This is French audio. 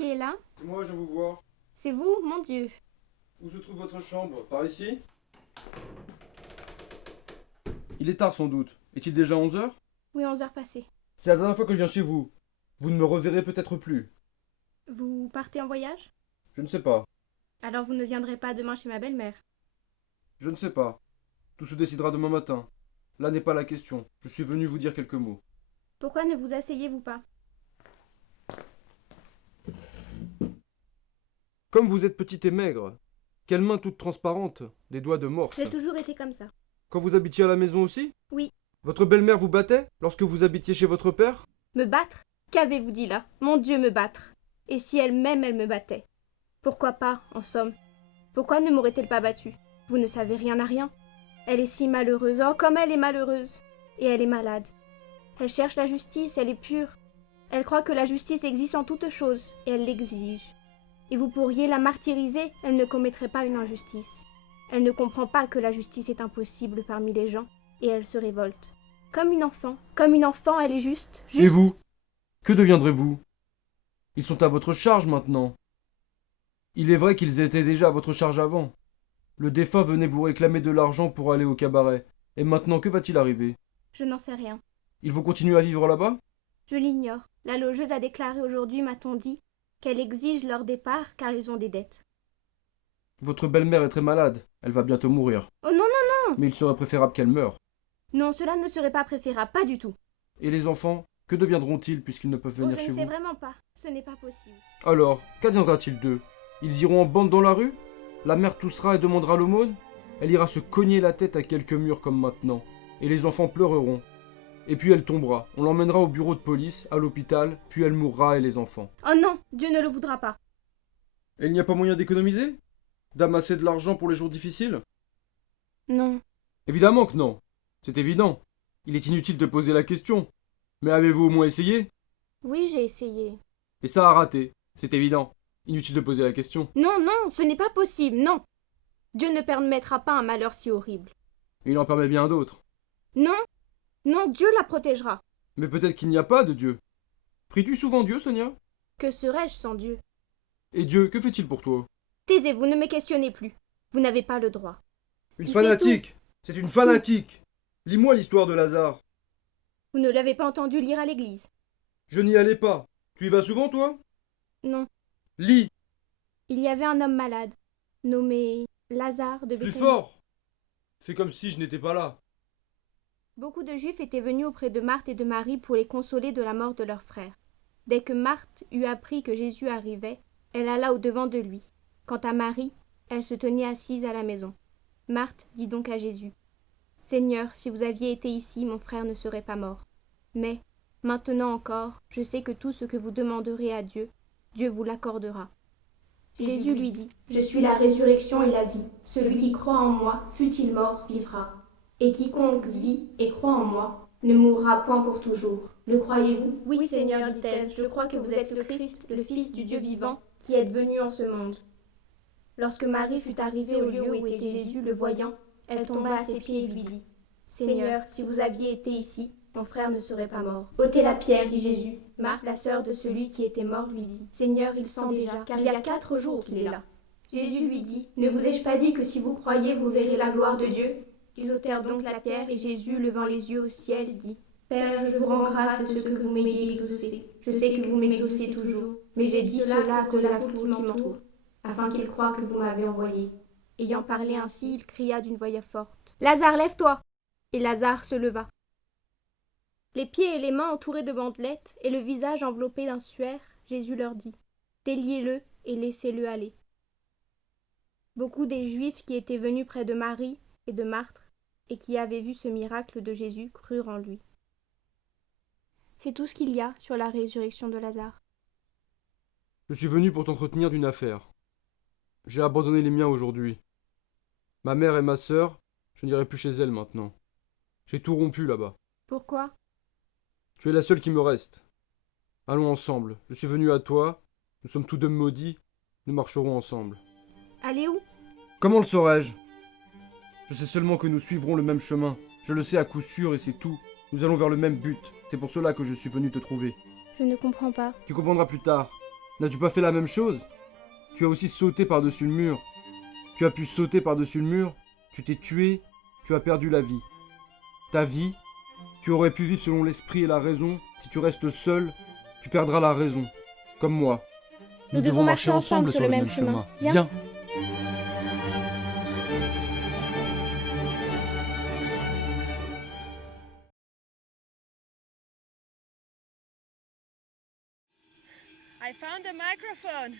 Qui est là? C'est moi, je vous vois. C'est vous, mon Dieu. Où se trouve votre chambre? Par ici? Il est tard sans doute. Est-il déjà 11 heures? Oui, 11 heures passées. C'est la dernière fois que je viens chez vous. Vous ne me reverrez peut-être plus. Vous partez en voyage? Je ne sais pas. Alors vous ne viendrez pas demain chez ma belle-mère? Je ne sais pas. Tout se décidera demain matin. Là n'est pas la question. Je suis venu vous dire quelques mots. Pourquoi ne vous asseyez-vous pas? Comme vous êtes petite et maigre, quelles mains toutes transparentes, des doigts de morte. J'ai toujours été comme ça. Quand vous habitiez à la maison aussi? Oui. Votre belle-mère vous battait lorsque vous habitiez chez votre père? Me battre? Qu'avez-vous dit là? Mon Dieu, me battre. Et si elle-même, elle me battait? Pourquoi pas, en somme? Pourquoi ne m'aurait-elle pas battue? Vous ne savez rien à rien. Elle est si malheureuse. Oh, comme elle est malheureuse. Et elle est malade. Elle cherche la justice, elle est pure. Elle croit que la justice existe en toute chose, et elle l'exige. Et vous pourriez la martyriser, elle ne commettrait pas une injustice. Elle ne comprend pas que la justice est impossible parmi les gens, et elle se révolte. Comme une enfant, elle est juste. Et vous? Que deviendrez-vous? Ils sont à votre charge maintenant. Il est vrai qu'ils étaient déjà à votre charge avant. Le défunt venait vous réclamer de l'argent pour aller au cabaret. Et maintenant, que va-t-il arriver? Je n'en sais rien. Ils vont continuer à vivre là-bas? Je l'ignore. La logeuse a déclaré aujourd'hui, m'a-t-on dit, qu'elle exige leur départ car ils ont des dettes. Votre belle-mère est très malade. Elle va bientôt mourir. Oh non, non, non! Mais il serait préférable qu'elle meure. Non, cela ne serait pas préférable, pas du tout. Et les enfants, que deviendront-ils puisqu'ils ne peuvent venir Je chez ne sais vous? vraiment pas. Ce n'est pas possible. Alors, qu'adviendra-t-il d'eux? Ils iront en bande dans la rue? La mère toussera et demandera l'aumône? Elle ira se cogner la tête à quelques murs comme maintenant. Et les enfants pleureront. Et puis elle tombera. On l'emmènera au bureau de police, à l'hôpital, puis elle mourra et les enfants. Oh non, Dieu ne le voudra pas. Et il n'y a pas moyen d'économiser? D'amasser de l'argent pour les jours difficiles? Non. Évidemment que non. C'est évident. Il est inutile de poser la question. Mais avez-vous au moins essayé? Oui, j'ai essayé. Et ça a raté. C'est évident. Inutile de poser la question. Non, non, ce n'est pas possible, non. Dieu ne permettra pas un malheur si horrible. Il en permet bien d'autres. Non, non, Dieu la protégera. Mais peut-être qu'il n'y a pas de Dieu. Pries-tu souvent Dieu, Sonia? Que serais-je sans Dieu? Et Dieu, que fait-il pour toi? Taisez-vous, ne me questionnez plus. Vous n'avez pas le droit. Une Il fanatique! C'est une fanatique! Lis-moi l'histoire de Lazare. Vous ne l'avez pas entendu lire à l'église? Je n'y allais pas. Tu y vas souvent, toi? Non. Lis! Il y avait un homme malade, nommé Lazare de Plus Béthanie. fort! Fais comme si je n'étais pas là. Beaucoup de Juifs étaient venus auprès de Marthe et de Marie pour les consoler de la mort de leur frère. Dès que Marthe eut appris que Jésus arrivait, elle alla au-devant de lui. Quant à Marie, elle se tenait assise à la maison. Marthe dit donc à Jésus: « Seigneur, si vous aviez été ici, mon frère ne serait pas mort. Mais, maintenant encore, je sais que tout ce que vous demanderez à Dieu, Dieu vous l'accordera. » Jésus lui dit: « Je suis la résurrection et la vie. Celui qui croit en moi, fût-il mort, vivra. Et quiconque vit et croit en moi ne mourra point pour toujours. Le croyez-vous? » « Oui, Seigneur, dit-elle, je crois que vous êtes le Christ, le Fils du Dieu vivant, qui êtes venu en ce monde. » Lorsque Marie fut arrivée au lieu où était Jésus, le voyant, elle tomba à ses pieds et lui dit: « Seigneur, si vous aviez été ici, mon frère ne serait pas mort. » « Ôtez la pierre, dit Jésus. » Marthe, la sœur de celui qui était mort, lui dit: « Seigneur, il sent déjà, car il y a 4 jours qu'il est là. » Jésus lui dit: « Ne vous ai-je pas dit que si vous croyez, vous verrez la gloire de Dieu? » Ils ôtèrent donc la pierre, et Jésus, levant les yeux au ciel, dit: « Père, je vous rends grâce de ce que vous m'ayez exaucé. Je sais que vous m'exaucez toujours, mais j'ai dit cela à cause de la foule qui m'entoure, afin qu'ils croient que vous m'avez envoyé. » Ayant parlé ainsi, il cria d'une voix forte: « Lazare, lève-toi !» Et Lazare se leva. Les pieds et les mains entourés de bandelettes, et le visage enveloppé d'un suaire, Jésus leur dit: « Déliez-le et laissez-le aller. » Beaucoup des Juifs qui étaient venus près de Marie et de Marthe, et qui avaient vu ce miracle de Jésus, crurent en lui. C'est tout ce qu'il y a sur la résurrection de Lazare. Je suis venu pour t'entretenir d'une affaire. J'ai abandonné les miens aujourd'hui. Ma mère et ma sœur, je n'irai plus chez elles maintenant. J'ai tout rompu là-bas. Pourquoi? Tu es la seule qui me reste. Allons ensemble. Je suis venu à toi. Nous sommes tous deux maudits. Nous marcherons ensemble. Allez où? Comment le saurais-je? Je sais seulement que nous suivrons le même chemin. Je le sais à coup sûr et c'est tout. Nous allons vers le même but. C'est pour cela que je suis venu te trouver. Je ne comprends pas. Tu comprendras plus tard. N'as-tu pas fait la même chose? Tu as aussi sauté par-dessus le mur. Tu as pu sauter par-dessus le mur, tu t'es tué, tu as perdu la vie. Ta vie, tu aurais pu vivre selon l'esprit et la raison. Si tu restes seul, tu perdras la raison. Comme moi. Nous devons marcher ensemble sur le même chemin. Viens. I found a microphone.